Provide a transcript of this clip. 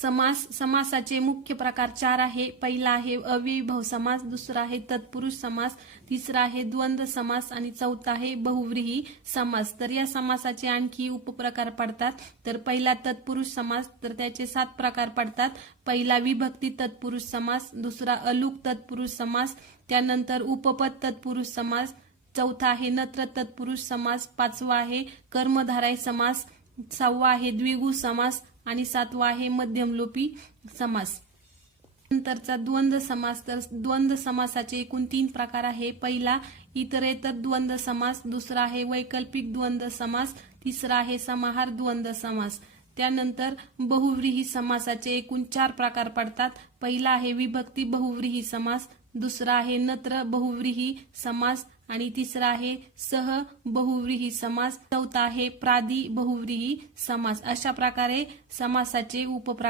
समासाचे मुख्य प्रकार 4 आहे। पहिला आहे अव्ययीभाव समास, दुसरा आहे तत्पुरुष समास, तिसरा आहे द्वंद्व समास आणि चौथा आहे बहुव्रीही समास। तर या समासाचे आणखी उपप्रकार पडतात। तर पहिला तत्पुरुष समास, तर त्याचे 7 प्रकार पडतात। पहिला विभक्ती तत्पुरुष समास, दुसरा अलुक तत्पुरुष समास, त्यानंतर उपपद तत्पुरुष समास, चौथा आहे नत्र तत्पुरुष समास, पाचवा आहे कर्मधारय समास, सहावा आहे द्विगु समास आणि सातवा आहे मध्यमलोपी समास। नंतरचा द्वंद्व समास, तर द्वंद्व समासाचे एकूण 3 प्रकार आहे। पहिला इतरेतर द्वंद्व समास, दुसरा आहे वैकल्पिक द्वंद्व समास, तिसरा आहे समाहार द्वंद्व समास। त्यानंतर बहुव्रीही समासाचे एकूण 4 प्रकार पडतात। पहिला आहे विभक्ती बहुव्रीही समास, दुसरा आहे नत्र बहुव्रीही समास आणि तिसरा आहे सह बहुव्रीही समास, चौथा आहे प्रादि बहुव्रीही समास। अशा प्रकारे समासाचे उपप्रकार